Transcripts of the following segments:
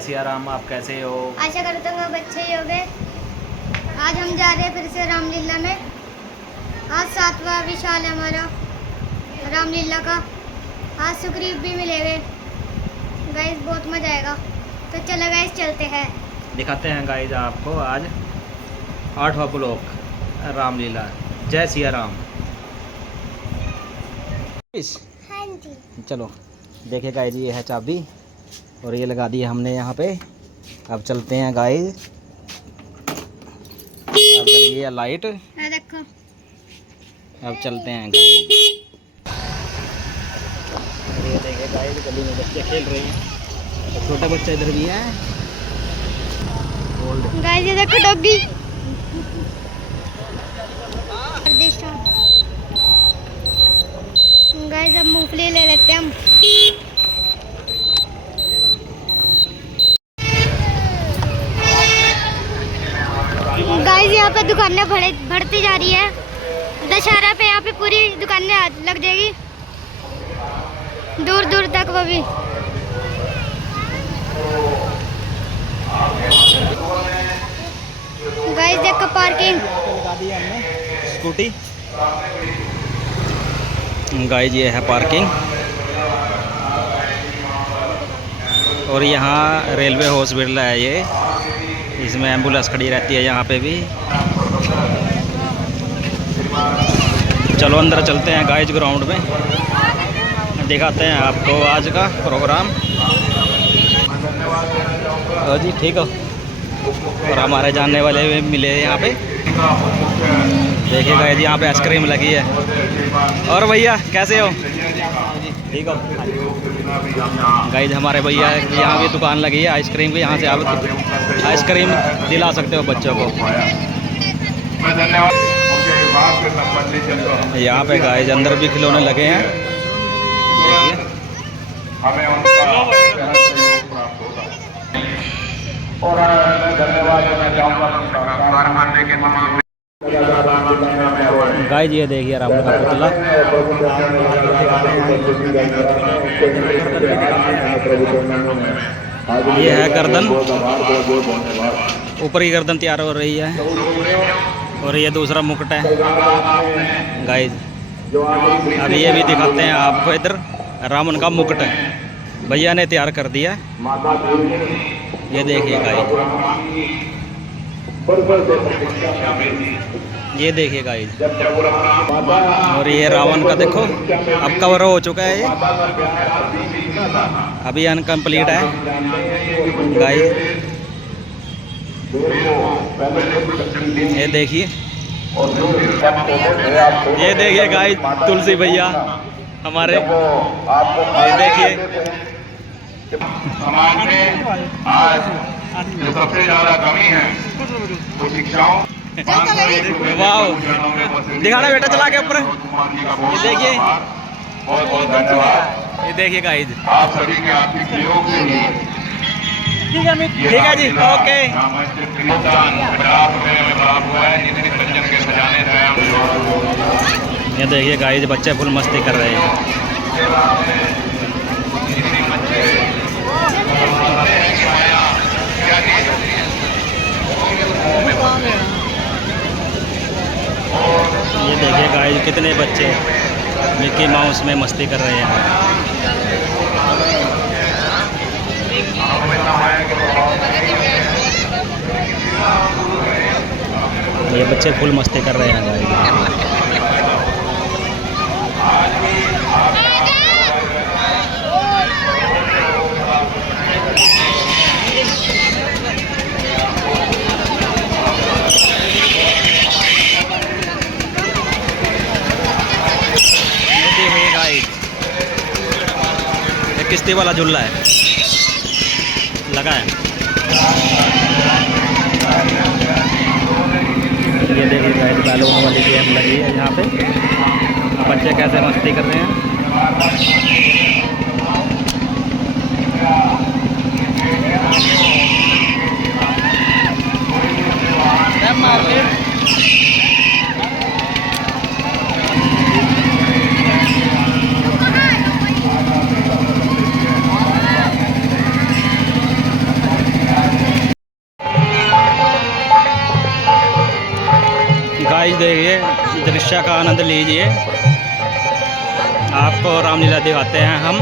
सिया राम, आप कैसे हो? आशा करता हूँ आप अच्छे ही होंगे। आज हम जा रहे हैं फिर से रामलीला में। आज 7वां विशाल है हमारा रामलीला का। आज सुग्रीव भी मिलेंगे गाइस, बहुत मजा आएगा। तो चलो गाइस चलते हैं, दिखाते हैं गाइज आपको आज 8वां ब्लॉक रामलीला। जय सिया राम। हाँ जी। चलो देखिए गाइज, ये है चाबी और ये लगा दी है हमने यहाँ पे। अब चलते हैं गाइज। अब जल गई है लाइट, देखो अब चलते हैं गाइज। ये देखिए गाइज, गली में बच्चे खेल रहे हैं, तो छोटे बच्चे इधर भी हैं। गाइस ये देखो डॉगी। गाइस अब मूंगफली ले लेते हैं हम। गाइस यहाँ पे दुकानें बढ़ती जा रही है। दशहरा पे यहाँ पे पूरी दुकानें लग जाएगी, दूर दूर तक। वो भी गाइस देखो पार्किंग लगा दी है हमने स्कूटी। गाइस ये है पार्किंग और यहाँ रेलवे हॉस्पिटल है ये, इसमें एम्बुलेंस खड़ी रहती है यहाँ पे भी। चलो अंदर चलते हैं गाइस, ग्राउंड में दिखाते हैं आपको आज का प्रोग्राम। जी ठीक हो। और हमारे जानने वाले भी मिले यहाँ पे। देखिए गाइस यहाँ पे आइसक्रीम लगी है। और भैया कैसे हो? ठीक हो गाइस, हमारे भैया यहाँ भी दुकान लगी है आइसक्रीम की, यहाँ से आप आइसक्रीम दिला सकते हो बच्चों को। यहाँ पे गाइस अंदर भी खिलौने लगे हैं, देखिए। गाइस ये देखिए रावण का पुतला। ये है गर्दन, ऊपर की गर्दन तैयार हो रही है और ये दूसरा मुकुट है गाइस। अब ये भी दिखाते हैं आपको, इधर रावण का मुकुट भैया ने तैयार कर दिया है। ये देखिए गाइस, ये देखिए गाइस। और ये रावण का देखो, अब कवर हो चुका है ये, अभी अनकम्प्लीट है गाइस। ये देखिए, ये देखिए गाइस तुलसी भैया हमारे। ये देखिए समाज में आज जो सबसे ज्यादा कमी है वो शिक्षाओं। वाह, दिखाना बेटा चला के ऊपर। ये देखिए, बहुत बहुत धन्यवाद। ये देखिए गाइस, आप सभी के आर्थिक सहयोग से ही ठीक है जी, ओके। ये देखिए गाइस, बच्चे फुल मस्ती कर रहे हैं। ये देखिए गाइस, कितने बच्चे मिक्की माउस में मस्ती कर रहे हैं। ये बच्चे फुल मस्ती कर रहे हैं गाइस। किश्ती वाला झूला है लगा है। ये देखिए गाइस, बैलून वाली गेम लगी है यहाँ पे, बच्चे कैसे मस्ती कर रहे हैं। दृश्य का आनंद लीजिए। आपको रामलीला दिखाते हैं हम।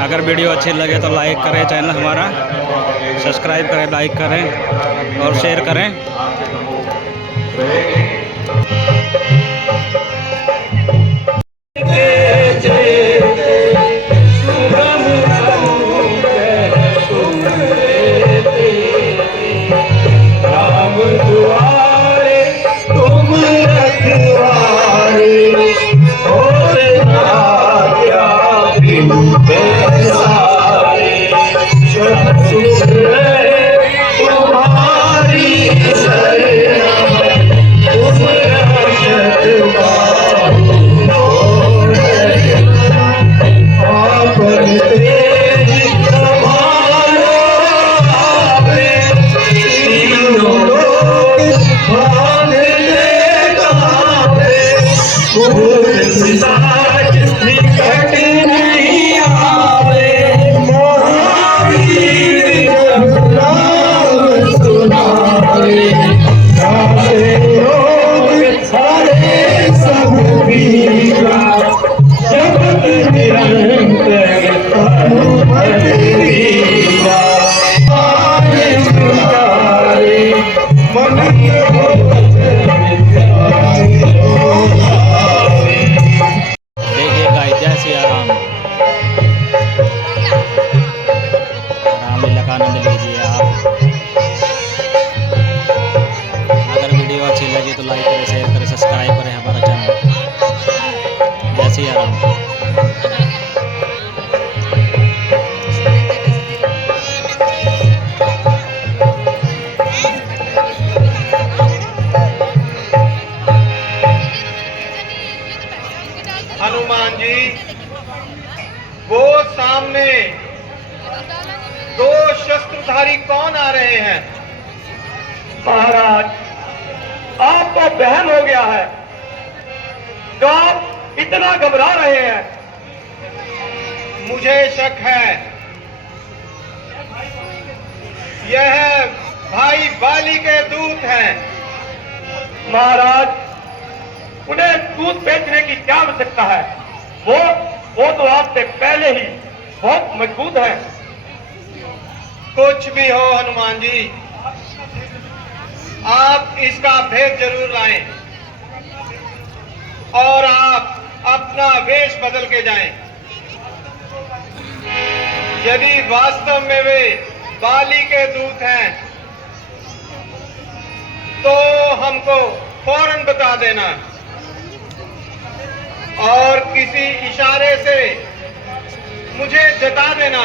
अगर वीडियो अच्छी लगे तो लाइक करें, चैनल हमारा सब्सक्राइब करें, लाइक करें और शेयर करें। रामलीला का आनंद लीजिए आप। अगर वीडियो अच्छी लगी तो लाइक करें, शेयर करें, सब्सक्राइब करें हमारा चैनल। जय सिया राम। हनुमान जी, वो सामने दो शस्त्रधारी कौन आ रहे हैं? महाराज, आपको बहन हो गया है तो आप इतना घबरा रहे हैं। मुझे शक है यह भाई बाली के दूत हैं। महाराज, उन्हें दूध बेचने की क्या आवश्यकता है? वो तो आपसे पहले ही बहुत मजबूत है। कुछ भी हो हनुमान जी, आप इसका भेद जरूर लाएं और आप अपना वेश बदल के जाएं। यदि वास्तव में वे बाली के दूत हैं तो हमको फौरन बता देना और किसी इशारे से मुझे जता देना।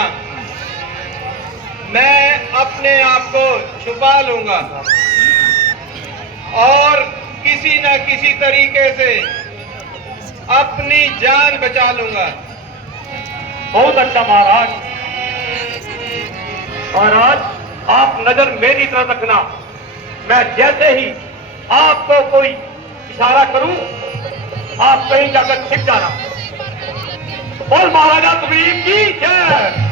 मैं अपने आप को छुपा लूंगा और किसी न किसी तरीके से अपनी जान बचा लूंगा। बहुत अच्छा महाराज। महाराज, आप नजर मेरी तरफ रखना। मैं जैसे ही आपको कोई इशारा करूं, आप कहीं जाकर छिप जाना। और महाराजा सुग्रीव की जय।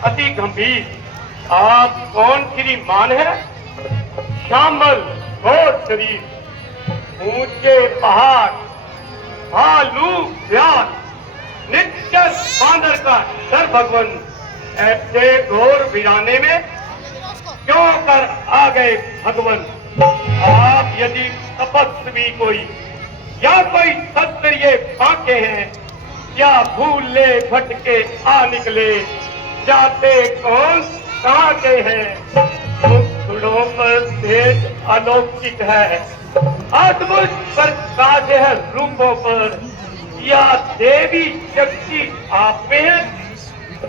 अति गंभीर। आप कौन श्रीमान है? श्यामल घोर शरीर, ऊंचे पहाड़, भालू, व्यास, नित्य बांदर का डर भगवन, ऐसे घोर वीराने में क्यों कर आ गए भगवन। आप यदि तपस्वी कोई या कोई क्षत्रिय बांके हैं, या भूले भटके आ निकले, जाते कौन कहाँ के हैं। मुखड़ों पर तेज अलौकिक है, अद्भुत प्रकाश है रूपों पर, या देवी शक्ति आप में है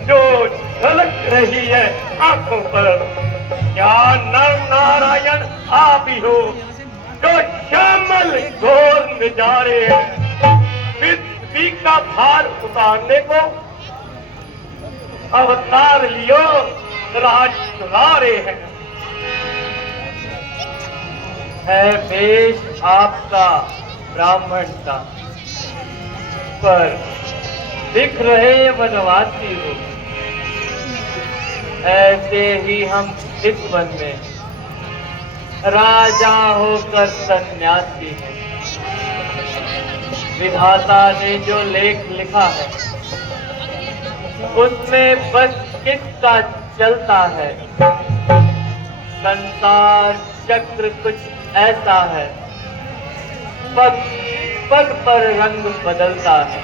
जो झलक रही है आंखों पर। क्या नर नारायण आप ही हो जो श्यामल घोर नजारे हैं, पृथ्वी का भार उतारने को अवतार लियो राज चला रहे हैं। है वेश आपका ब्राह्मण का, पर दिख रहे वनवासी हो। ऐसे ही हम इस वन में राजा होकर सन्यासी हैं। विधाता ने जो लेख लिखा है उसमें बस किस्सा चलता है। संसार चक्र कुछ ऐसा है, पग पग पर रंग बदलता है,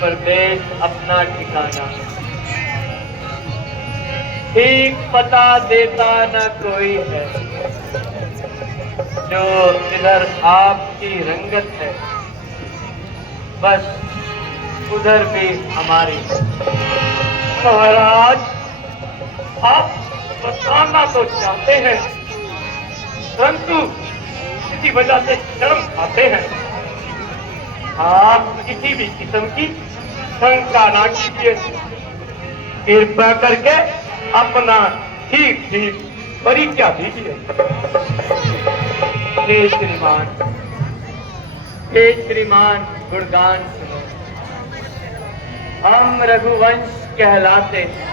प्रदेश अपना ठिकाना ठीक पता देता न कोई है। जो इधर आपकी रंगत है, बस उधर भी हमारी। महाराज, आप बताना तो चाहते हैं, परंतु किसी वजह से शर्म खाते हैं। आप किसी भी किस्म की शंका ना कीजिए, कृपा करके अपना ठीक ठीक परिचय दीजिए। हे श्रीमान गुणगान सुनो। हम रघुवंश कहलाते हैं,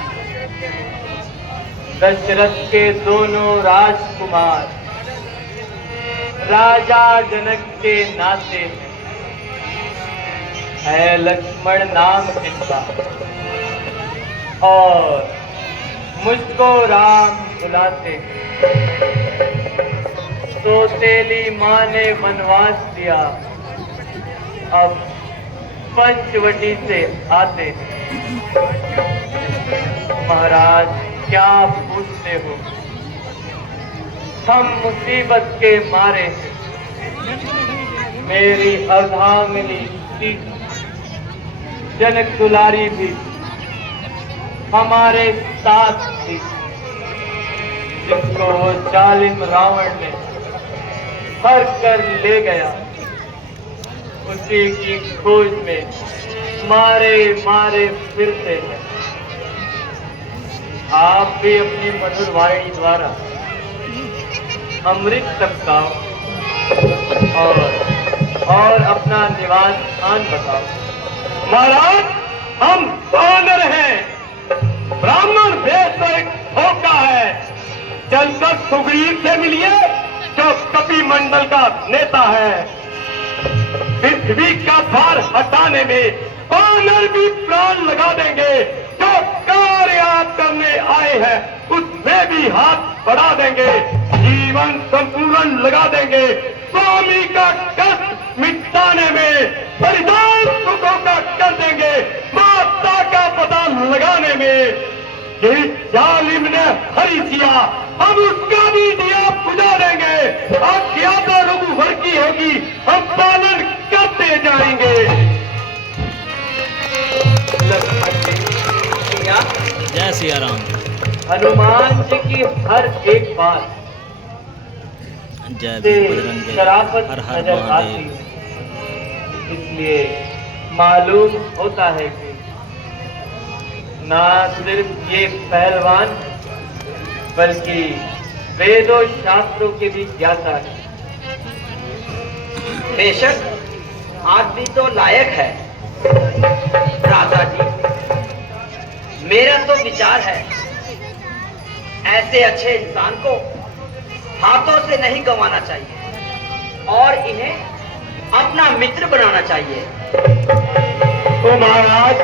दशरथ के दोनों राजकुमार, राजा जनक के नाते हैं। है लक्ष्मण नाम इनका, और मुझको राम बुलाते हैं। सौतेली माँ ने वनवास दिया, अब पंचवटी से आते हैं। महाराज, क्या पूछते हो? हम मुसीबत के मारे हैं। मेरी अर्धांगिनी जनक दुलारी भी हमारे साथ थी, जिसको जालिम रावण ने हर कर ले गया। उसी की खोज में मारे मारे फिरते हैं। आप भी अपनी मधुर वाणी द्वारा अमृत टपकाओ और अपना निवास स्थान बताओ। महाराज, हम वानर हैं, ब्राह्मण भेष तो एक धोखा है। चलकर सुग्रीव से मिलिए जो कपि मंडल का नेता है। पृथ्वी का भार हटाने में वानर भी प्राण लगा देंगे। जो कार्य आप करने आए हैं उसमें भी हाथ बढ़ा देंगे। जीवन संपूर्ण लगा देंगे। स्वामी का कष्ट मिटाने में परिधान सुखों का कर देंगे। माता का पता लगाने में जालिम ने हरी किया, हम उसका भी दिया बुझा देंगे। आज्ञा तो रघुवर की होगी, हम पालन करते जाएंगे। जय सिया राम। हनुमान जी की हर एक बात जय शराफत हर हर नजर आती महादेव। है। इसलिए मालूम होता है कि ना सिर्फ ये पहलवान बल्कि वेदों शास्त्रों के भी ज्ञाता है। बेशक आदमी तो लायक है राजा जी। मेरा तो विचार है ऐसे अच्छे इंसान को हाथों से नहीं गंवाना चाहिए। और इन्हें अपना मित्र बनाना चाहिए। तो महाराज,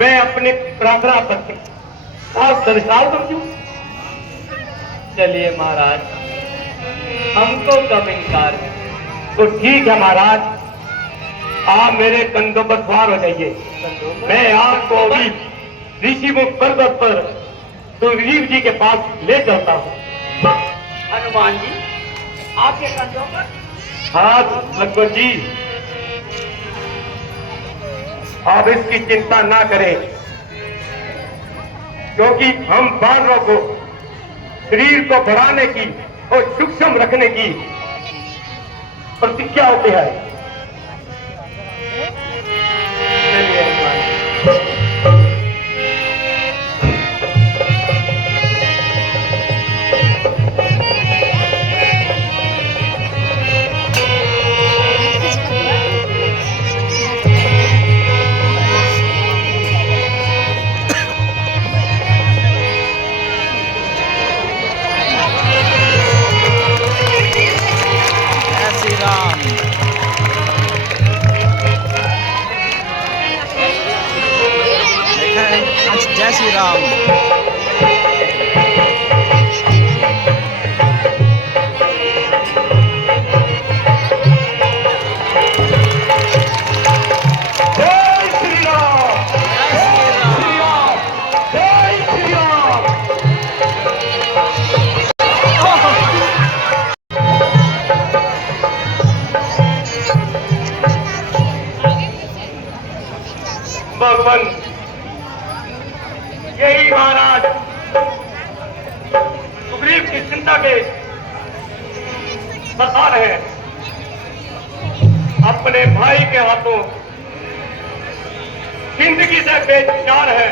मैं अपनी प्रार्थना पत्र आप दर्शाओ कर दूं? चलिए महाराज, हमको कब इनकार है? तो ठीक है महाराज, आप मेरे कंधों पर सवार हो जाइए। मैं आपको अभी ऋषिमुख पर्वत पर सुग्रीव जी के पास ले चलता हूँ। हनुमान जी, आपके कंधों पर? हाँ लक्ष्मण जी, आप इसकी चिंता ना करें, क्योंकि हम बानरों को शरीर को बढ़ाने की और सूक्ष्म रखने की प्रतिज्ञा होती है। चलिए हनुमान जी। जय श्री राम। देखा है आज जय श्री राम। जय श्री राम, जय श्री राम। भगवान, यही महाराज सुग्रीव की चिंता के बता रहे हैं। अपने भाई के हाथों जिंदगी से बेचार है।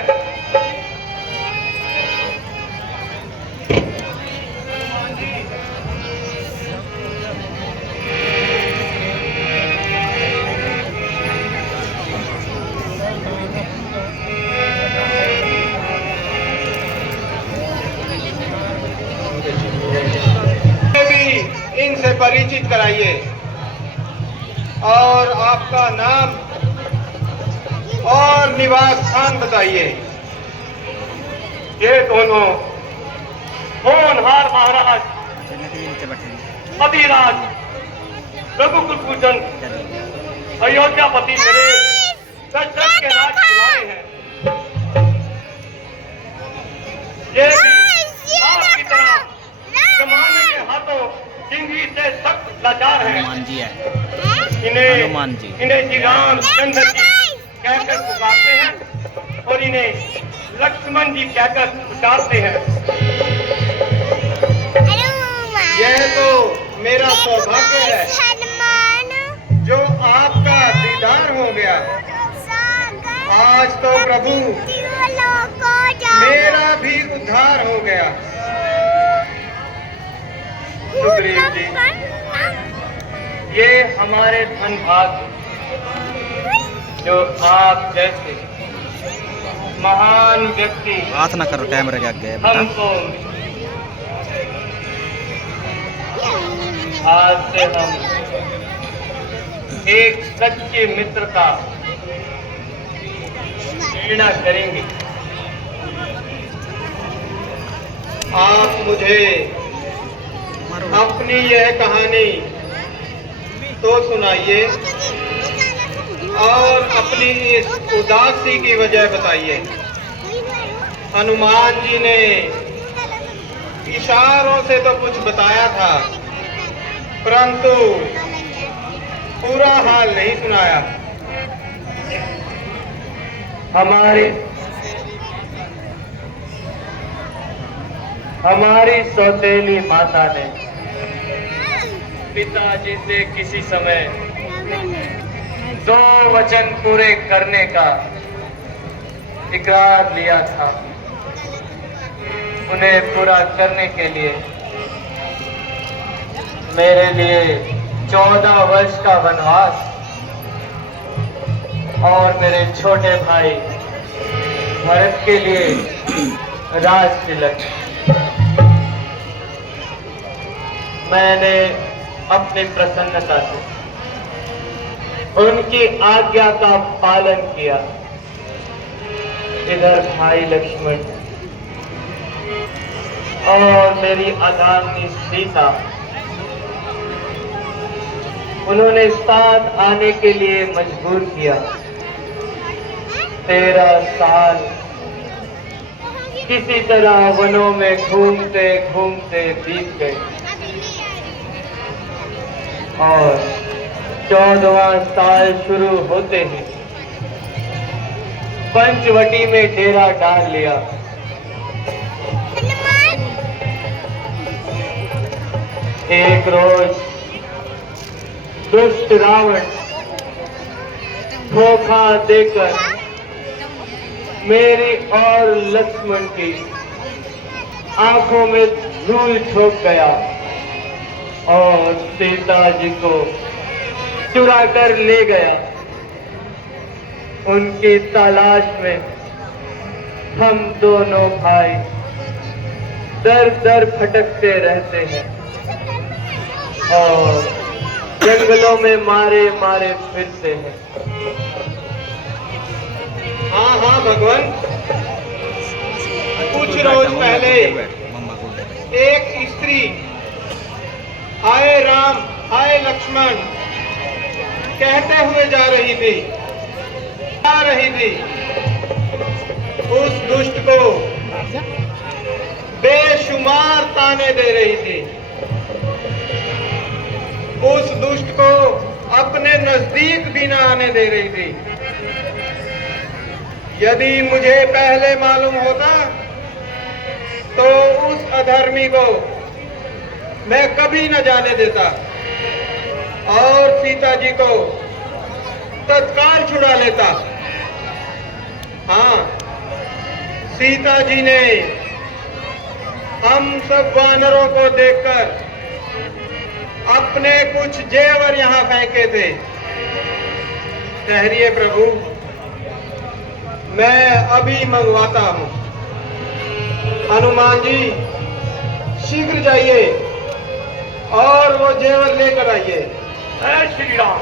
इनसे परिचित कराइए और आपका नाम और निवास स्थान बताइए। ये दोनों होनहार महाराज अभिराज रघुकुल पूजन अयोध्यापति मेरे दशरथ के राज कुमारी हैं। ये भी आपकी तरह जमाने के हाथों जिंदगी से सख्त लाचार हैं। हनुमान जी है। हनुमान जी। इन्हें श्री रामचंद्र जी कहकर पुकारते हैं और इन्हें लक्ष्मण जी कहकर पुकारते हैं। यह तो मेरा सौभाग्य है जो आपका दीदार हो गया। आज तो प्रभु मेरा भी उद्धार हो गया। सुग्रीव जी, ये हमारे धन भाग जो आप जैसे महान व्यक्ति बात ना करो कैमरे के आगे बेटा। हमको आज से हम एक सच्चे मित्र का प्रेरणा करेंगे। आप मुझे अपनी यह कहानी तो सुनाइए और अपनी इस उदासी की वजह बताइए। हनुमान जी ने इशारों से तो कुछ बताया था, परंतु पूरा हाल नहीं सुनाया। हमारी सौतेली माता ने पिताजी से किसी समय 2 वचन पूरे करने का इकरार लिया था। उन्हें पूरा करने के लिए मेरे लिए 14 वर्ष का वनवास और मेरे छोटे भाई भरत के लिए राज तिलक। मैंने अपनी प्रसन्नता से उनकी आज्ञा का पालन किया। इधर भाई लक्ष्मण और मेरी अगामी सीता, उन्होंने साथ आने के लिए मजबूर किया। 13 साल किसी तरह वनों में घूमते घूमते बीत गए और 14वां साल शुरू होते ही पंचवटी में डेरा डाल लिया। एक रोज दुष्ट रावण धोखा देकर मेरी और लक्ष्मण की आंखों में धूल झोंक गया और सीता जी को चुरा कर ले गया। उनकी तलाश में हम दोनों भाई दर दर भटकते रहते हैं और जंगलों में मारे मारे फिरते हैं। हाँ हाँ भगवान, कुछ रोज पहले एक स्त्री हाय राम हाय लक्ष्मण कहते हुए जा रही थी। उस दुष्ट को बेशुमार ताने दे रही थी। उस दुष्ट को अपने नजदीक भी न आने दे रही थी। यदि मुझे पहले मालूम होता तो उस अधर्मी को मैं कभी न जाने देता और सीता जी को तत्काल छुड़ा लेता। हाँ, सीता जी ने हम सब वानरों को देखकर अपने कुछ जेवर यहाँ फेंके थे। ठहरिए प्रभु, मैं अभी मंगवाता हूँ। हनुमान जी शीघ्र जाइए और वो जेवर लेकर आइए। जय श्री राम।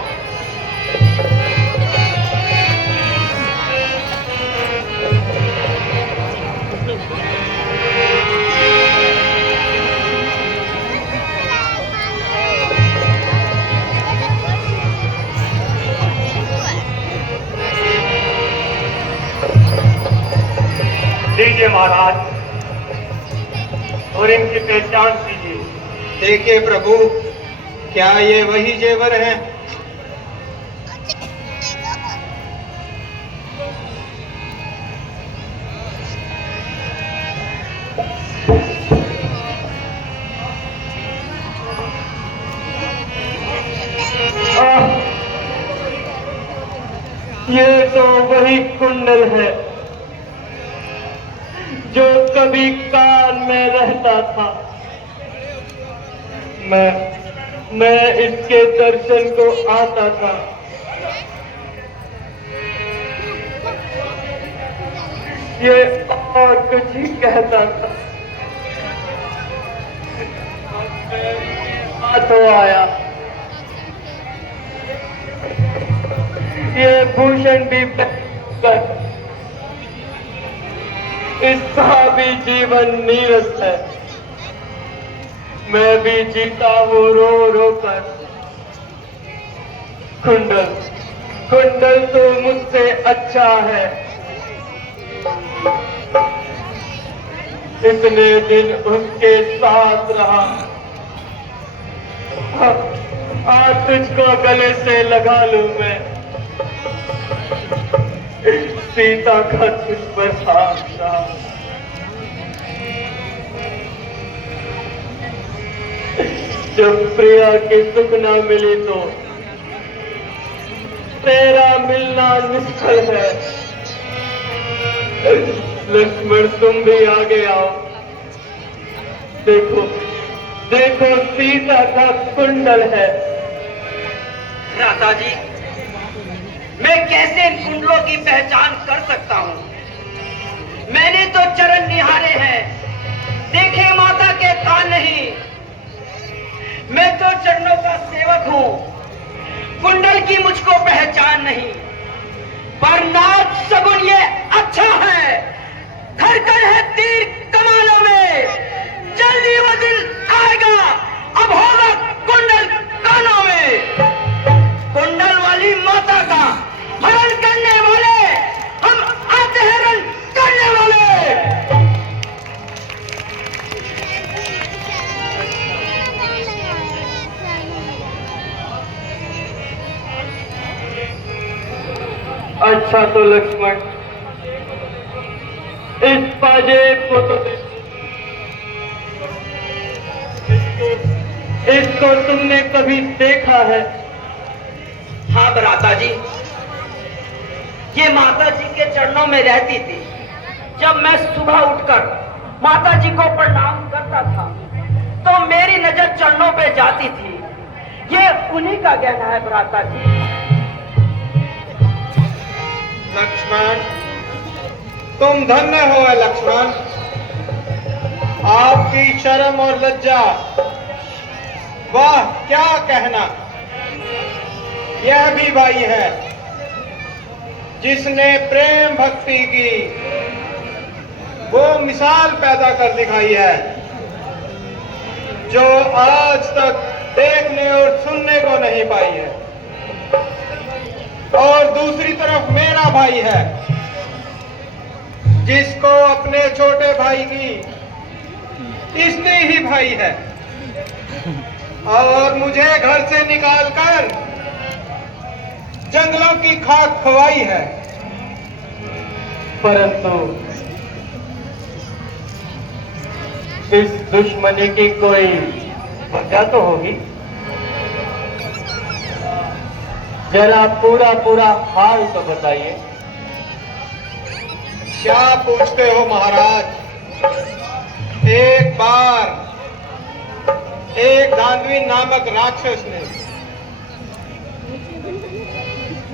लीजिए महाराज और इनकी पहचान कीजिए। देखिए प्रभु, क्या ये वही जेवर हैं? ये तो वही कुंडल है जो कभी कान में रहता था। मैं इसके दर्शन को आता था। ये और कुछ ही कहता था। हाथों आया। ये भूषण भी कर इसका भी जीवन नीरस है। मैं भी जीता हूँ रो रो कर। कुंडल तो मुझसे अच्छा है। इतने दिन उसके साथ रहा, आज तुझको गले से लगा लूं मैं। सीता का तुझ पर हाथ था। जब प्रिया की सुख न मिली तो तेरा मिलना निष्फल है। लक्ष्मण तुम भी आगे आओ। देखो देखो सीता का कुंडल है। भ्राता जी, मैं कैसे इन कुंडलों की पहचान कर सकता हूँ? मैंने तो चरण निहारे हैं, देखे माता के कान नहीं। मैं तो चरणों का सेवक हूं। कुंडल की मुझको पहचान नहीं, पर नाच सगुन ये अच्छा है। धड़कन है तीर कमानों में, जल्दी वो दिन आएगा, अब होगा कुंडल कानों में। कुंडल वाली माता का हरण करने वाले हम आते हैं, रन करने वाले। अच्छा तो लक्ष्मण, इस पाजेब को तो इसको तुमने कभी देखा है? हाँ भ्राता जी, ये माता जी के चरणों में रहती थी। जब मैं सुबह उठकर माता जी को प्रणाम करता था तो मेरी नजर चरणों पे जाती थी। ये उन्हीं का गहना है भ्राता जी। लक्ष्मण, तुम धन्य हो लक्ष्मण। आपकी शर्म और लज्जा, वाह क्या कहना। यह भी भाई है जिसने प्रेम भक्ति की वो मिसाल पैदा कर दिखाई है जो आज तक देखने और सुनने को नहीं पाई है। और दूसरी तरफ मेरा भाई है जिसको अपने छोटे भाई की इतनी ही भाई है और मुझे घर से निकालकर जंगलों की खाक खवाई है। परंतु इस दुश्मनी की कोई वजह तो होगी। जरा पूरा पूरा हाल तो बताइए। क्या पूछते हो महाराज? एक बार एक दानवी नामक राक्षस ने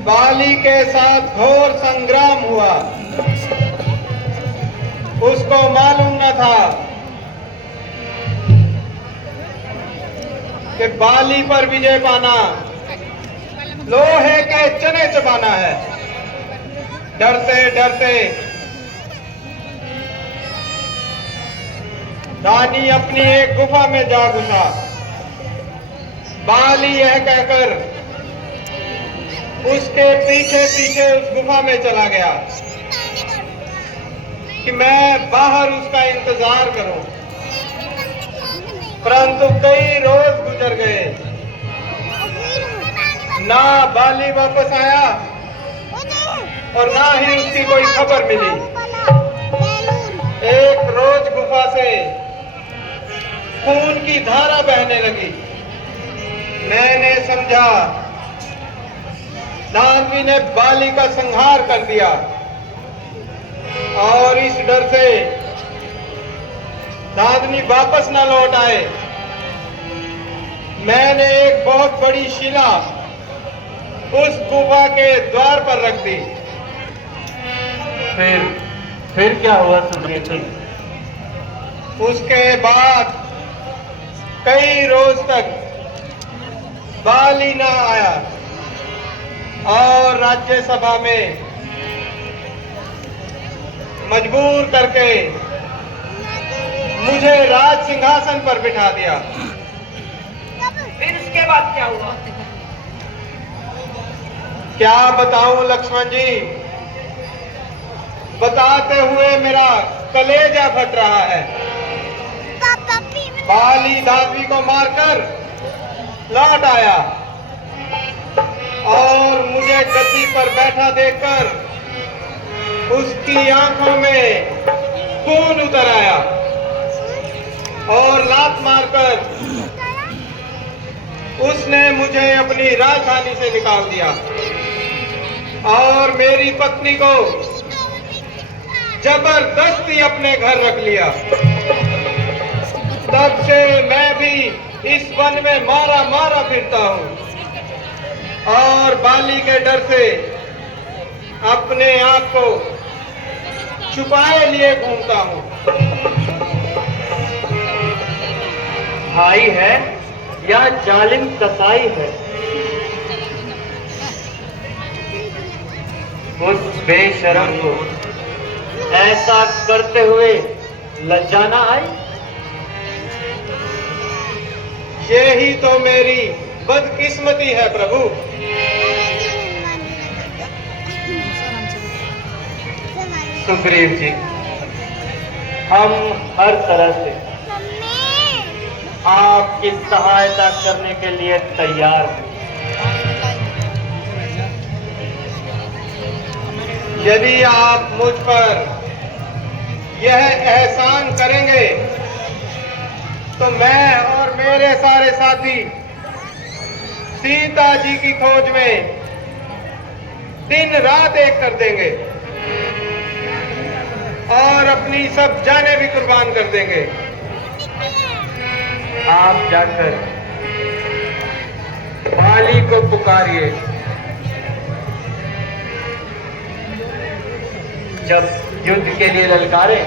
बाली के साथ घोर संग्राम हुआ। उसको मालूम न था कि बाली पर विजय पाना लोहे के चने चबाना है। डरते डरते दानी अपनी एक गुफा में जा घुसा। बाली यह कहकर उसके पीछे पीछे उस गुफा में चला गया कि मैं बाहर उसका इंतजार करूं। परंतु कई रोज गुजर गए, ना बाली वापस आया और ना ही उसकी कोई खबर मिली। एक रोज गुफा से खून की धारा बहने लगी। मैंने समझा दानवी ने बाली का संहार कर दिया और इस डर से दानवी वापस न लौट आए, मैंने एक बहुत बड़ी शिला उस गुफा के द्वार पर रख दी। फिर क्या हुआ सुनिए? उसके बाद कई रोज तक बाली ना आया और राज्यसभा में मजबूर करके मुझे राज सिंहासन पर बिठा दिया। फिर उसके बाद क्या हुआ? क्या बताऊं लक्ष्मण जी, बताते हुए मेरा कलेजा फट रहा है। बाली दानवी को मारकर लौट आया और मुझे गद्दी पर बैठा देखकर उसकी आंखों में खून उतर आया और लात मारकर उसने मुझे अपनी राजधानी से निकाल दिया और मेरी पत्नी को जबरदस्ती अपने घर रख लिया। तब से मैं भी इस वन में मारा मारा फिरता हूँ और बाली के डर से अपने आप को छुपाए लिए घूमता हूँ। भाई है या जालिम कसाई है। उस बेशरम को ऐसा करते हुए लज्जाना आई। यही तो मेरी बदकिस्मती है प्रभु। सुग्रीव जी, हम हर तरह से आपकी सहायता करने के लिए तैयार हैं। यदि आप मुझ पर यह एहसान करेंगे तो मैं और मेरे सारे साथी सीता जी की खोज में दिन रात एक कर देंगे और अपनी सब जानें भी कुर्बान कर देंगे। आप जाकर माली को पुकारिए। जब युद्ध के लिए ललकारे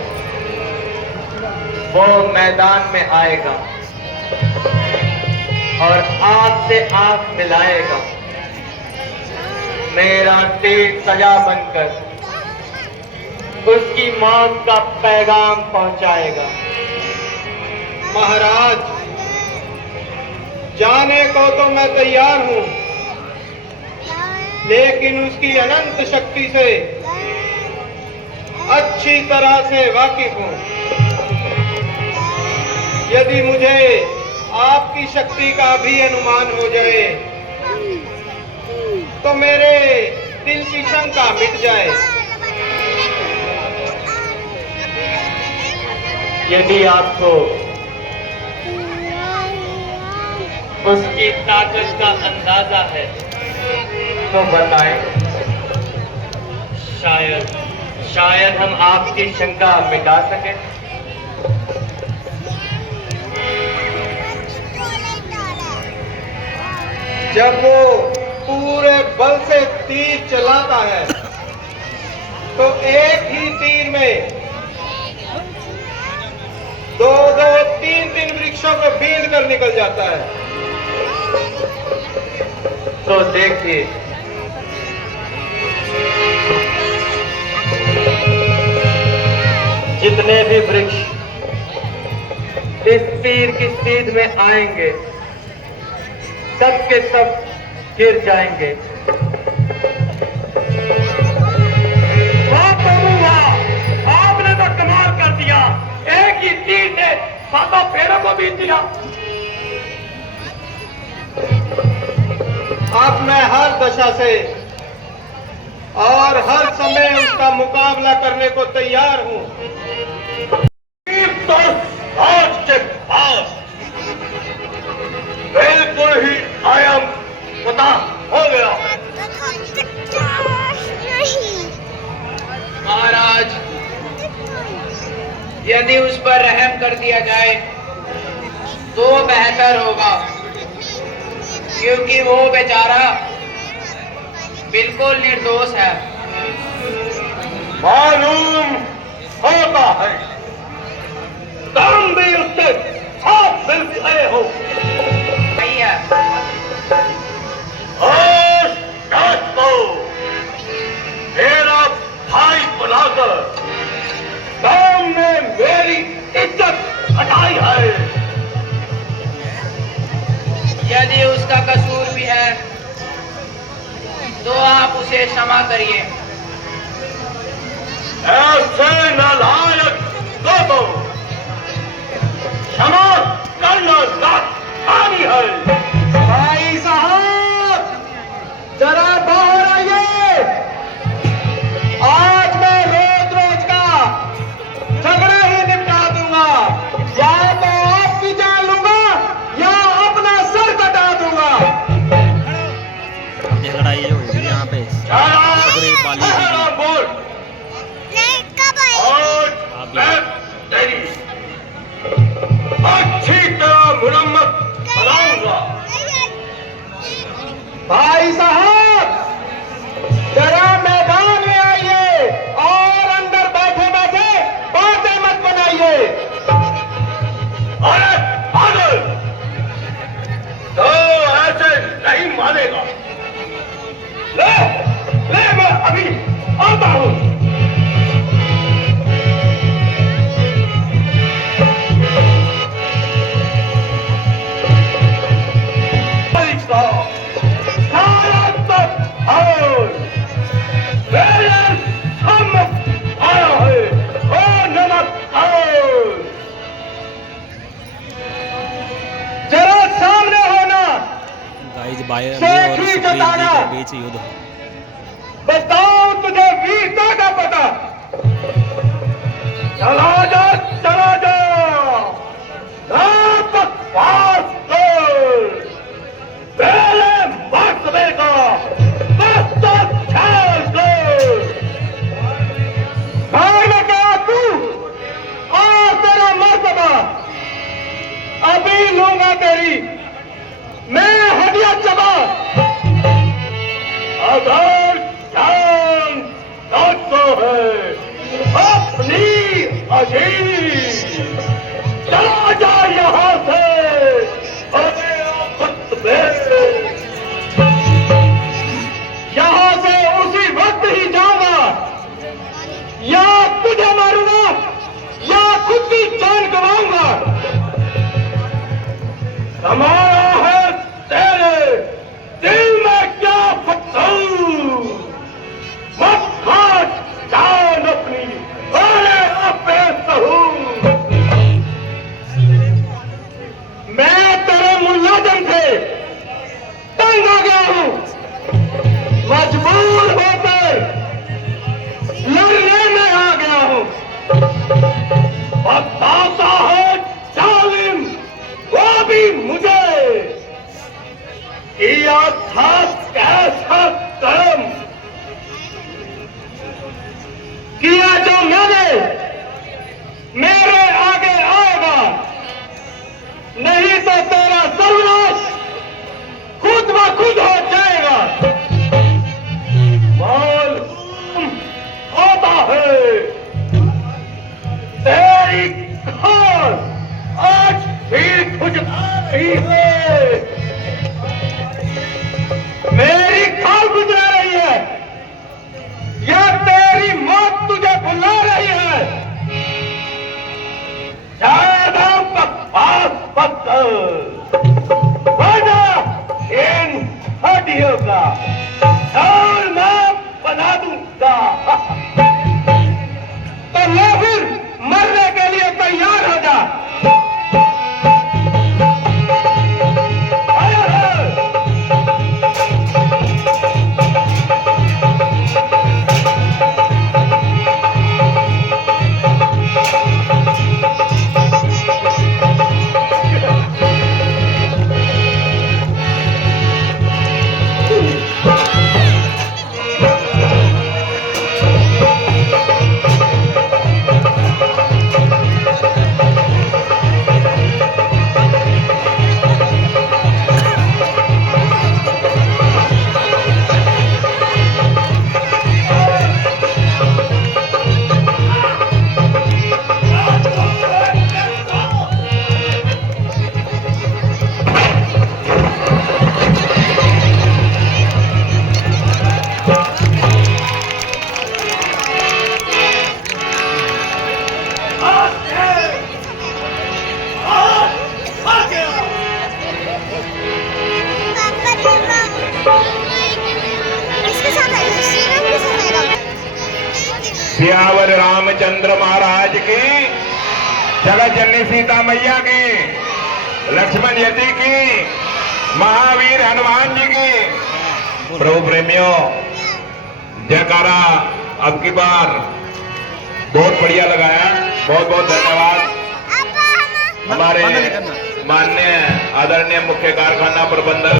वो मैदान में आएगा और आपसे आप मिलाएगा। मेरा तीर सजा बनकर उसकी मौत का पैगाम पहुंचाएगा। महाराज, जाने को तो मैं तैयार हूं, लेकिन उसकी अनंत शक्ति से अच्छी तरह से वाकिफ हूं। यदि मुझे आपकी शक्ति का भी अनुमान हो जाए तो मेरे दिल की शंका मिट जाए। यदि आपको उसकी ताकत का अंदाजा है तो बताएं। शायद हम आपकी शंका मिटा सकें। जब वो पूरे बल से तीर चलाता है तो एक ही तीर में दो तीन वृक्षों को बींध कर निकल जाता है। तो देखिए, जितने भी वृक्ष इस तीर की सीध में आएंगे सब के सब गिर जाएंगे। वाह प्रभु वाह, आपने तो कमाल कर दिया। एक ही तीर से सातों पेड़ों को बीत दिया। अब मैं हर दशा से और हर समय उसका मुकाबला करने को तैयार हूं। तो आज के बाद बिल्कुल ही आयाम पता हो गया। महाराज, यदि उस पर रहम कर दिया जाए तो बेहतर होगा, क्योंकि वो बेचारा बिल्कुल निर्दोष है। मालूम होता है तुम भी उससे साथ मिल गए हो। सही है। और रात को मेरा भाई बुलाकर सामने मेरी इज्जत हटाई है। यदि उसका कसूर भी है तो आप उसे क्षमा करिए। ऐसे नालायक को तो क्षमा करना लाज़मी है। भाई साहब, जरा बाहर आइए। आज मैं रोज का झगड़ा ही निपटा दूंगा। या तो आपकी जान लूंगा या अपना सर कटा दूंगा। ये लड़ाई जो हुई यहाँ पे सुग्रीव बाली जी की। बोल और मैं तेरी अच्छी तरह मुरम्मत कराऊंगा। भाई साहब, जरा मैदान में आइए और अंदर बैठे बैठे बातें मत बनाइए। अरे पागल, भाई और शेखी सुखबीर जी जताना। के बीच युद्ध। बताओ तुझे वीरता का पता? चला जा, चला जा, ना बकवास कर। पहले मर्तबे का बस तो ख्याल कर। घर में क्या तू और तेरा मर्तबा अभी लूंगा तेरी मैं हदिया चबा। अगर जान तो है अपनी अजीज, चला जा यहाँ से अरे आफत में। यहाँ से उसी वक्त ही जाऊंगा, या तुझे मारूंगा या खुद की जान गंवाऊंगा। हमारा है तेरे दिल में क्या फतूर, मत खाट जान अपनी अरे अपे सहूर। मैं तेरे मुलाजिम से तंग हो गया हूं, मजबूर होकर लड़ने में आ गया हूं। बताता है जालिम वो भी मुझे किया था कैसा कर्म किया जो मैंने मेरे आगे आएगा, नहीं तो तेरा सर्वनाश खुद ब खुद हो जाएगा। मालूम होता है तेरी खान आज भी खुजला रही है, मेरी खाल गुजरा रही है, या तेरी मौत तुझे बुला रही है। ज्यादा बकवास मत कर, वरना इन हड्डियों का और मैं बना दूंगा। तो मैं फिर मरने के लिए तैयार हो जा। सियावर रामचंद्र महाराज की, जगत जननी सीता मैया की, लक्ष्मण यति की, महावीर हनुमान जी की। प्रभु प्रेमियों, जयकारा अब की बार बहुत बढ़िया लगाया, बहुत बहुत धन्यवाद। हमारे माननीय आदरणीय मुख्य कारखाना प्रबंधक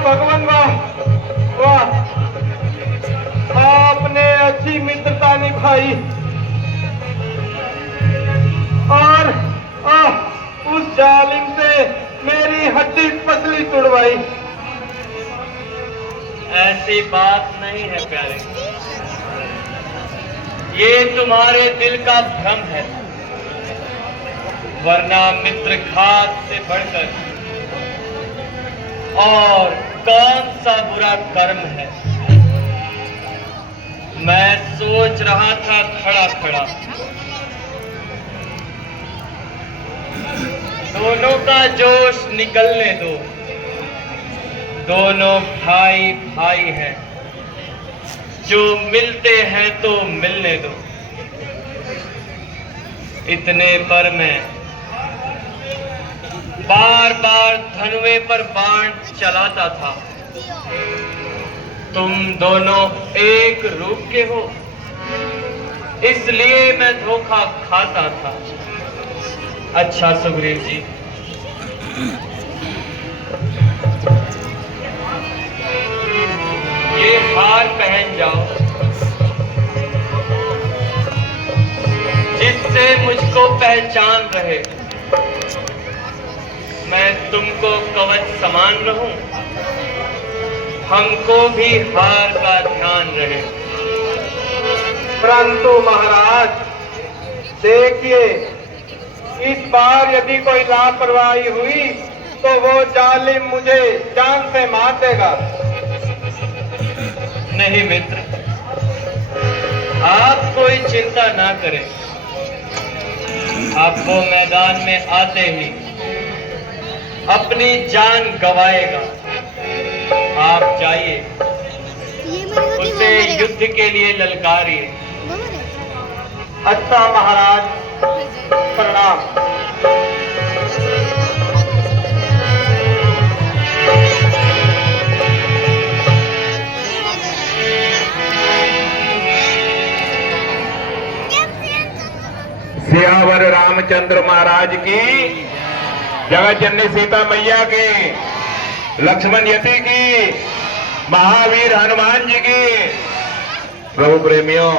भगवान वाह वाह, आपने अच्छी मित्रता निभाई और उस जालिम से मेरी हड्डी पसली तुड़वाई। ऐसी बात नहीं है प्यारे, ये तुम्हारे दिल का भ्रम है, वरना मित्र घात से बढ़कर और कौन सा बुरा कर्म है। मैं सोच रहा था खड़ा खड़ा, दोनों का जोश निकलने दो, दोनों भाई भाई हैं, जो मिलते हैं तो मिलने दो। इतने पर मैं बार बार धनुए पर बाण चलाता था। तुम दोनों एक रूप के हो, इसलिए मैं धोखा खाता था। अच्छा सुग्रीव जी, ये हार पहन जाओ, जिससे मुझको पहचान रहे। मैं तुमको कवच समान रहूं, हमको भी हार का ध्यान रहे। परंतु महाराज देखिए, इस बार यदि कोई लापरवाही हुई तो वो जालिम मुझे जान से मार देगा। नहीं मित्र, आप कोई चिंता ना करें। आपको मैदान में आते ही अपनी जान गवाएगा। आप जाइए, उसे युद्ध के लिए ललकारिए। अच्छा महाराज, प्रणाम। सियावर रामचंद्र महाराज की, जगत जननी सीता मैया की, लक्ष्मण यति की, महावीर हनुमान जी की। प्रभु प्रेमियों,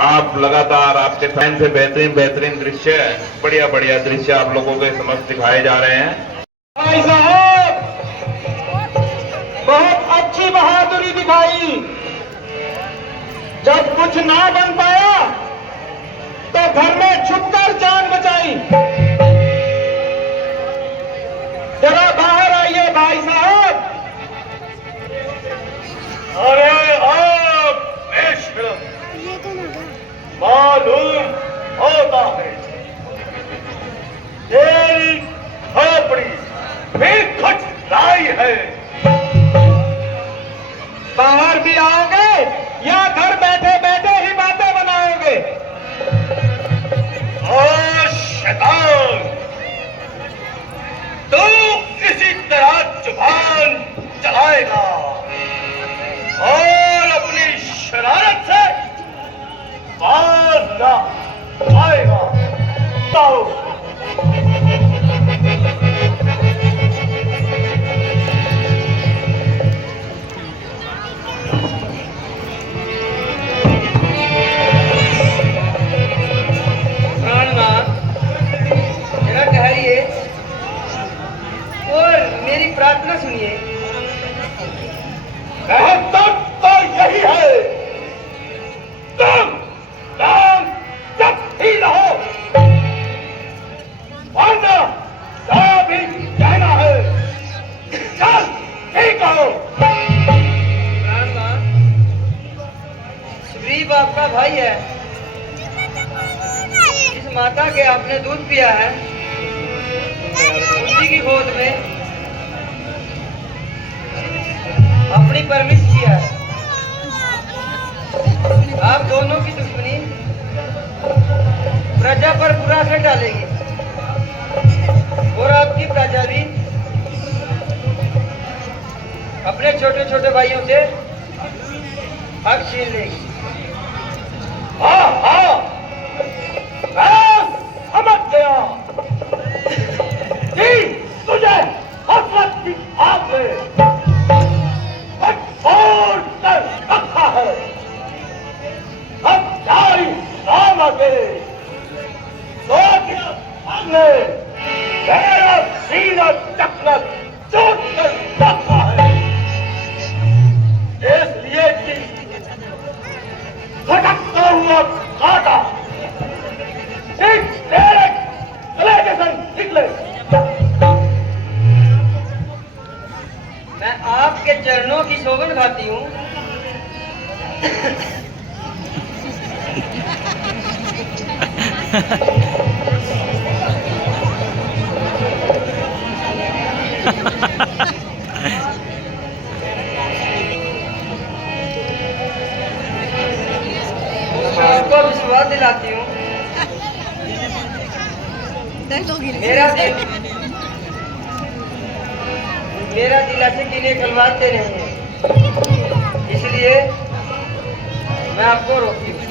आप लगातार आपके फैन से बेहतरीन बेहतरीन दृश्य, बढ़िया बढ़िया दृश्य आप लोगों के समक्ष दिखाए जा रहे हैं। भाई साहब, बहुत अच्छी बहादुरी दिखाई। जब कुछ ना बन पाया तो घर में छुपकर जान बचाई। जरा बाहर आइए भाई साहब। अरे आप बेशरम, मालूम होता है तेरी खोपड़ी फिर खटलाई है। बाहर भी आओगे या घर बैठे बैठे ही बातें बनाओगे? ओ शैतान, तू इसी तरह जुबान चलाएगा और अपनी शरारत से बाज ना आएगा। आओ। मेरा ठहरिए और मेरी प्रार्थना सुनिए। बेहतर तो यही है, तुम जब ही रहो, वरना क्या भी कहना है। चल ठीक हो। सुग्रीव आपका भाई है। जिस माता के आपने दूध पिया है, उसी की गोद में अपनी परमिश किया है। आप दोनों की दुश्मनी प्रजा पर बुरा असर डालेगी और आपकी प्रजा भी अपने छोटे छोटे भाइयों से हक छीन लेगी। हाँ हाँ, मैं समझ गया कि तुझे हसरत की आग में छोड़ कर रखा है। अब जारी राम आगे हमने मेरा सीना चकना चोट कर रखा है, इसलिए कि भटकता हुआ काटा ठीक तेरे गले के संग निकले। मैं आपके चरणों की शोभन खाती हूँ। आपको विश्वास दिलाती हूँ मेरा दिल ऐसे कीने खलवाते नहीं है, इसलिए मैं आपको रोकी हूँ।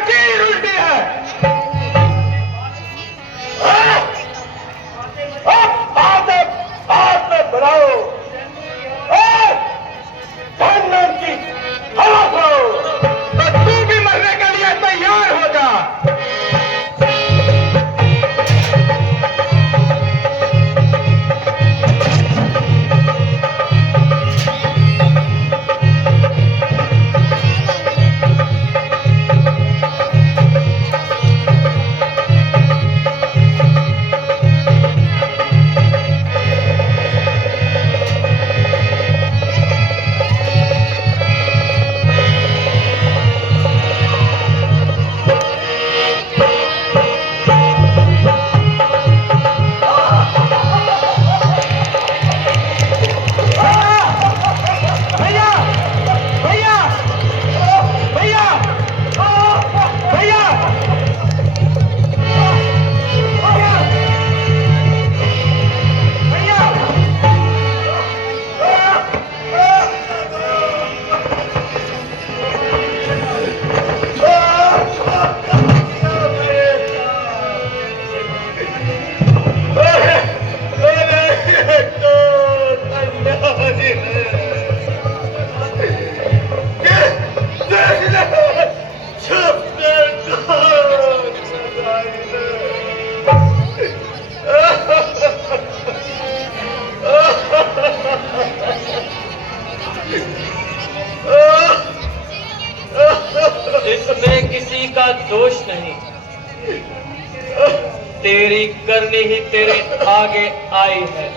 तीर उल्टी है। हाथ में बढ़ाओ, जहन्नम की हवा खाओ, तो तू भी मरने के लिए तैयार हो जा। इसमें किसी का दोष नहीं, तेरी करनी ही तेरे आगे आई है।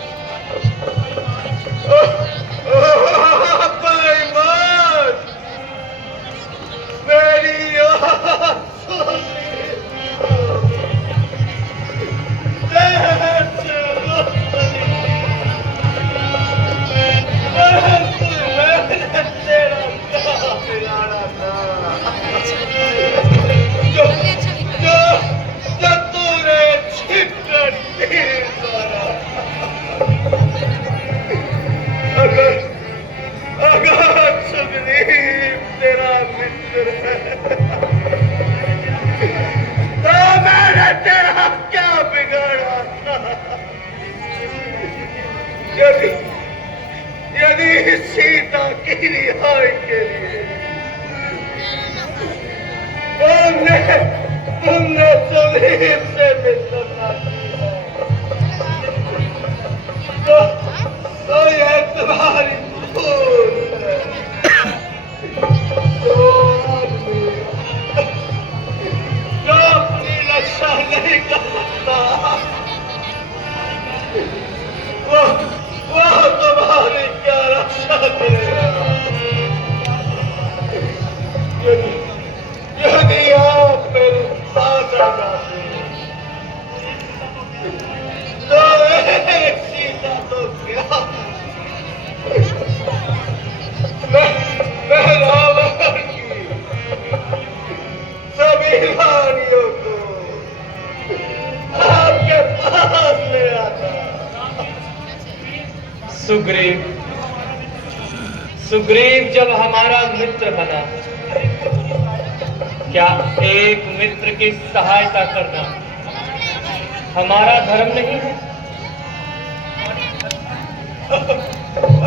यदि सीता की रिहाई के लिए तुमने सुग्रीव से मित्रता की है, तो यह तुम्हारी भूल है। जो आदमी जो अपनी रक्षा नहीं कर सकता, वो तुम्हारी क्या रक्षा करेगा? यदि आप मेरे साथ आ जाते तो एक सीता तो क्या, मैं रावण की सभी रानियों को आपके पास ले आता। सुग्रीव जब हमारा मित्र बना, क्या एक मित्र की सहायता करना हमारा धर्म नहीं है?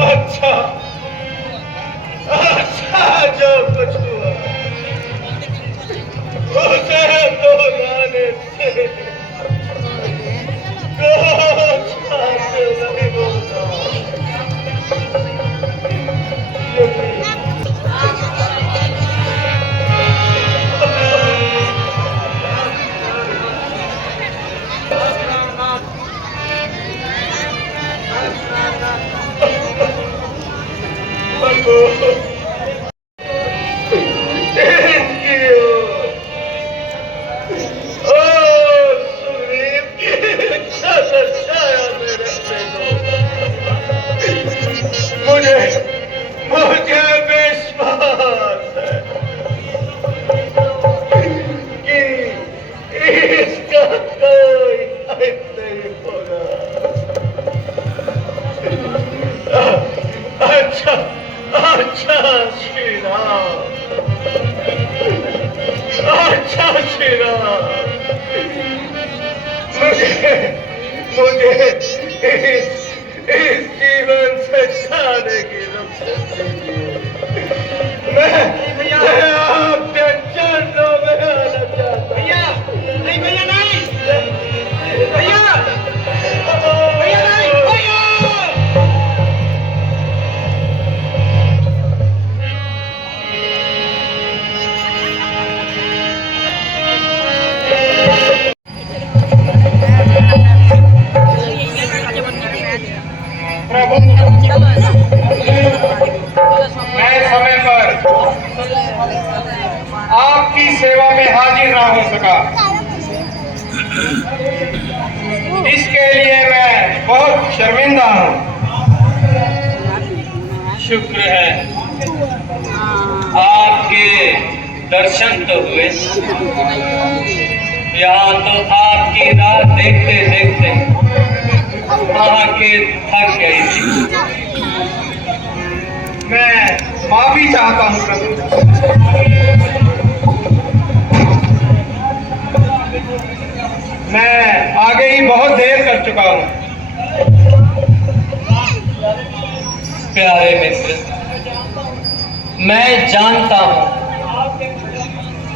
अच्छा, जो कुछ हुआ उसे तो जाने से नहीं बोलता। अच्छा श्री राम, मुझे इस जीवन से जाने की रुखसत दीजिए। मैं आपके चरणों में आना चाहता हूं। भैया नहीं, भैया नहीं, भैया भैया नहीं, भैया। प्रभु, मैं समय पर आपकी सेवा में हाजिर ना हो सका, इसके लिए मैं बहुत शर्मिंदा हूँ। शुक्र है आपके दर्शन तो हुए। यहाँ तो आपकी राह देखते देखते आके थक गई थी। मैं माफी चाहता हूँ प्रभु। मैं आगे ही बहुत देर कर चुका हूँ। प्यारे मित्र, मैं जानता हूँ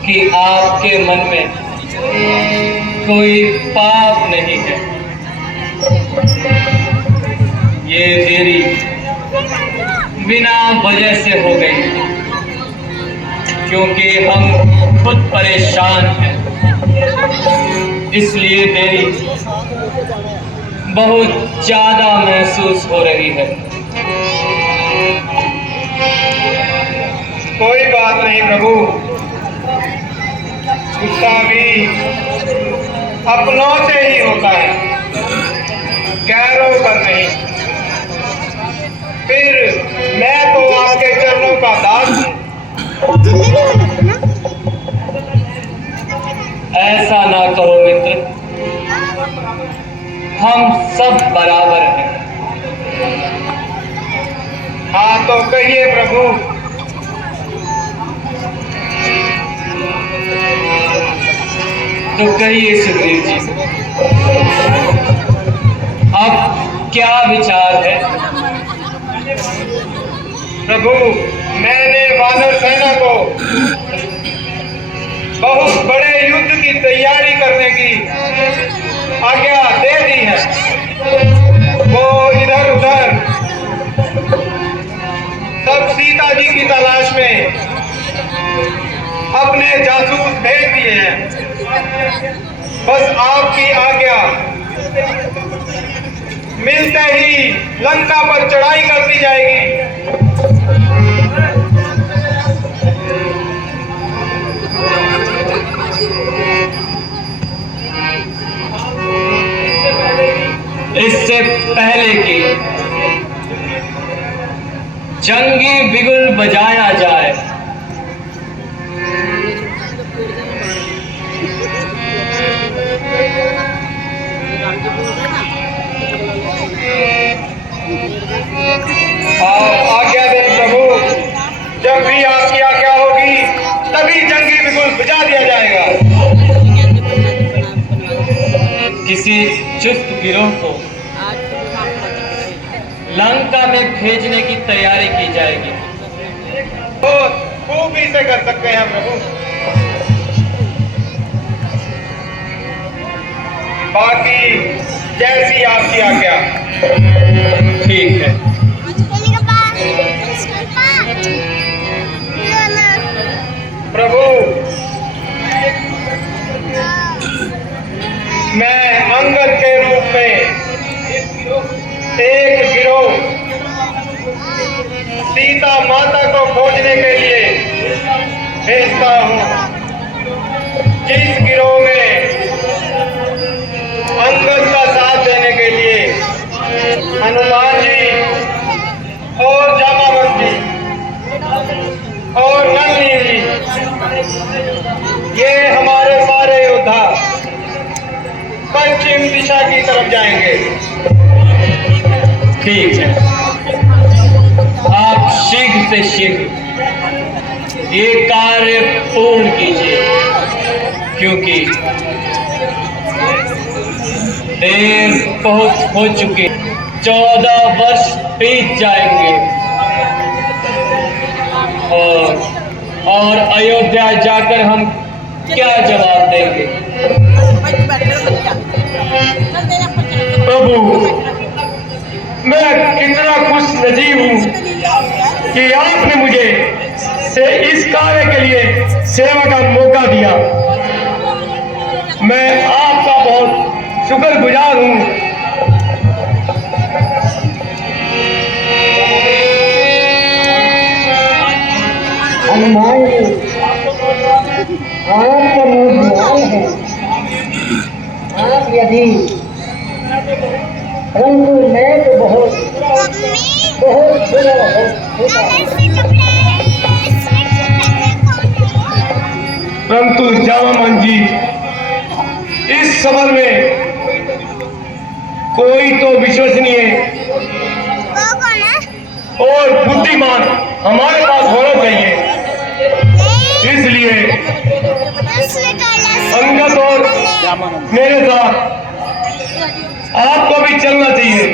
कि आपके मन में कोई पाप नहीं है। ये देरी बिना वजह से हो गई, क्योंकि हम खुद परेशान हैं, इसलिए देरी बहुत ज्यादा महसूस हो रही है। कोई बात नहीं प्रभु, गुस्सा भी अपनों से ही होता है, गैरों पर नहीं। फिर मैं तो आपके चरणों का दास हूँ। ऐसा ना कहो मित्र, हम सब बराबर हैं। हाँ तो कहिए प्रभु। तो कहिए सुग्रीव जी, अब क्या विचार है? प्रभु, मैंने वानर सेना को बहुत बड़े युद्ध की तैयारी करने की आज्ञा दे दी है। वो इधर उधर सब सीता जी की तलाश में अपने जासूस भेज दिए हैं। बस आपकी आज्ञा मिलते ही लंका पर चढ़ाई कर दी जाएगी। इससे पहले कि जंगी बिगुल बजाया जाए, आज्ञा दें प्रभु, जब भी आपकी आज्ञा होगी तभी जंगी बिगुल बुझा दिया जाएगा। किसी चुस्त गिरोह को लंका में भेजने की तैयारी की जाएगी। तो खूबी से कर सकते हैं प्रभु। बाकी जैसी आपकी आज्ञा। ठीक है। प्रभु, मैं अंगद के रूप में एक गिरोह सीता माता को खोजने के लिए भेजता हूँ। जिस गिरोह में अंगद का साथ देने के लिए हनुमान जी और जामावत जी और नंदी जी, ये हमारे सारे योद्धा पश्चिम दिशा की तरफ जाएंगे। ठीक है, आप शीघ्र से शीघ्र ये कार्य पूर्ण कीजिए। क्योंकि देर बहुत हो चुके, 14 वर्ष बीत जाएंगे और अयोध्या जाकर हम क्या जवाब देंगे? प्रभु, मैं कितना खुश नसीब हूँ कि आपने मुझे इस कार्य के लिए सेवा का मौका दिया। मैं आपका बहुत शुक्रगुजार हूँ। हनुमान जी, आपका मुँह दयाल है। आप यदि परंतु मैं तो बहुत बुरा परंतु जामामन जी, इस सफर में कोई तो विश्वसनीय और बुद्धिमान हमारे पास होना चाहिए। इसलिए अंगद और मेरे साथ आपको भी चलना चाहिए।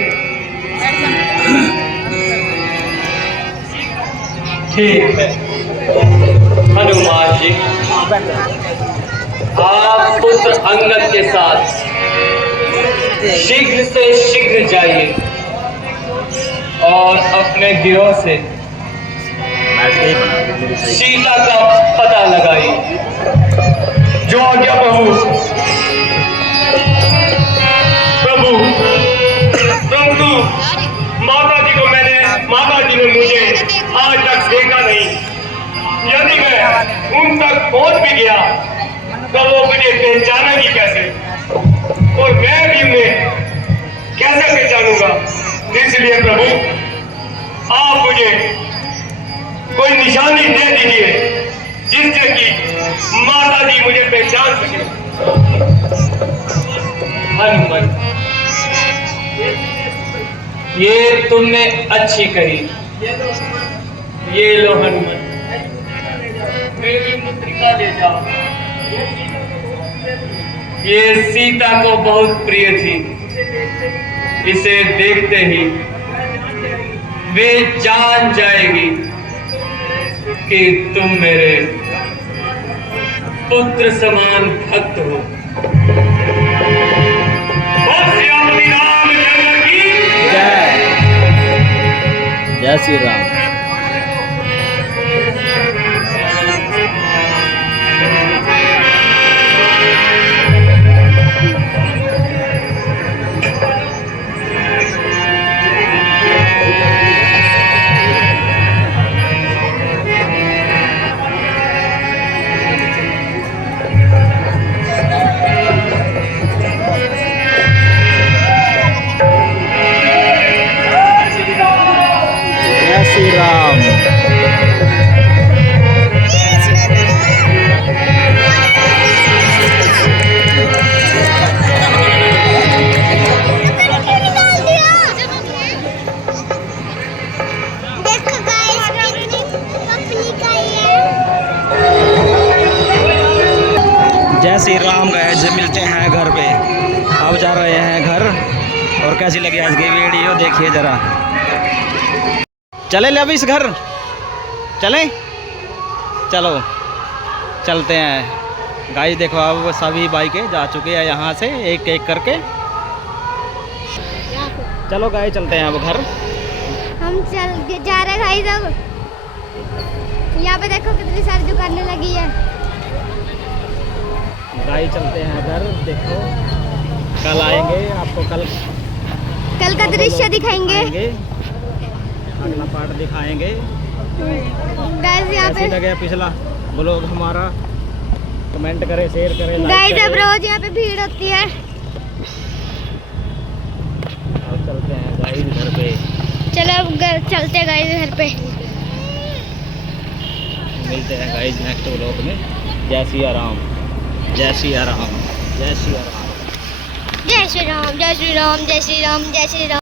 ठीक है हनुमान जी, आप पुत्र अंगद के साथ शीघ्र से शीघ्र जाइए और अपने गिरोह से सीता का पता लगाइए। जो आज्ञा प्रभु। प्रभु, परंतु माता जी ने मुझे आज तक देखा नहीं। यदि मैं उन तक पहुंच भी गया तो वो मुझे पहचानेगी कैसे, और मैं भी उन्हें कैसे पहचानूंगा? इसलिए प्रभु, आप मुझे कोई निशानी दे दीजिए जिससे कि माता जी मुझे पहचान सके। हनुमान, ये तुमने अच्छी कही। ये लो हनुमान, मेरी मुद्रिका ले जाओ। ये सीता को बहुत प्रिय थी। इसे देखते ही वे जान जाएगी कि तुम मेरे पुत्र समान भक्त हो। श्री रामचंद्र की जय जय श्री राम। जय श्री राम। जय श्री राम गाइस, मिलते हैं घर पे। अब जा रहे हैं घर। और कैसी लगी आज की वीडियो देखिए जरा। चले ले अभी इस घर, चलें, चलो चलते हैं गाइस। देखो अब सभी बाइकें जा चुके हैं यहाँ से एक एक करके। चलो गाइस चलते हैं अब घर। हम जा रहे भाई साहब। यहाँ पे देखो कितनी सारी दुकानें लगी है। गाइस चलते हैं घर। देखो कल आएंगे, आपको कल का दृश्य दिखाएंगे। अगला पार्ट दिखाएंगे। गाइस यहाँ पे लगे पिछला ब्लॉग हमारा, कमेंट करें, शेयर करें, गाइस अब रोज यहाँ पे भीड़ होती है। अब चलते हैं गाइस घर पे। चलो अब चलते हैं गाइस घर पे। मिलते हैं गाइस नेक्स्ट ब्लॉग में। जय श्री राम, जय श्री राम, जय श्री राम, जय श्री राम, जय श्री राम, जय श्री राम, जय श्री राम।